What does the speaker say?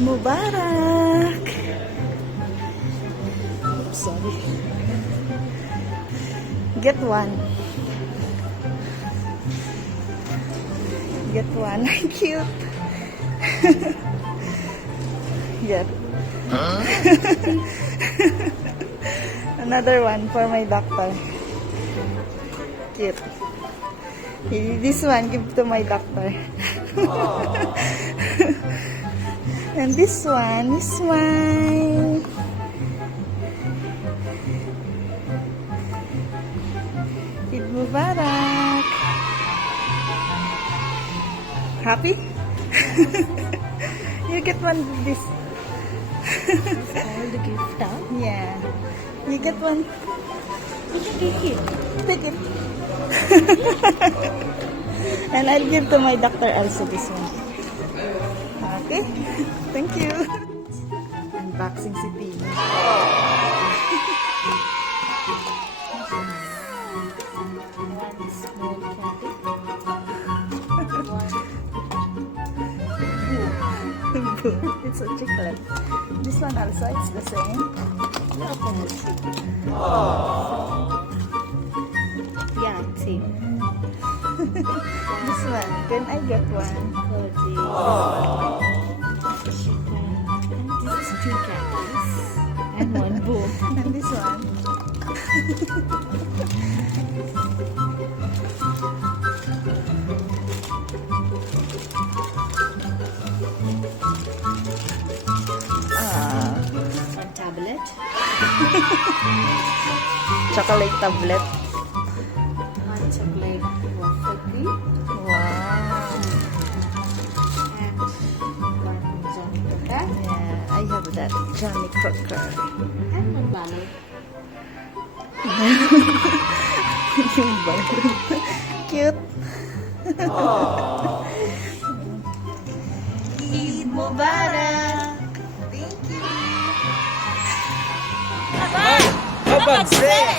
Mubarak! Oops, sorry. Get one. Get one. Cute. Get. Huh? Another one for my doctor. Cute. This one, give to my doctor. And this one is mine. Eid Mubarak. Happy? You get one of this. All the gift, huh? Yeah. You get one. You can take it. Take it. And I'll give to my doctor also this one. Okay? Thank you. Unboxing si Tina. One small candy. It's a chocolate. This one also, it's the same. Yeah, same. This one, can I get one? And this is 2 candies. And 1 bowl. And this one. One tablet. Chocolate tablet. One chocolate waffle cream. Wow. And one Johnny Cooker. Yeah, I have that Johnny Crocker. And 1 balloon. Yung balloon. Cute. Eid Mubarak! Thank you! Mabagsik!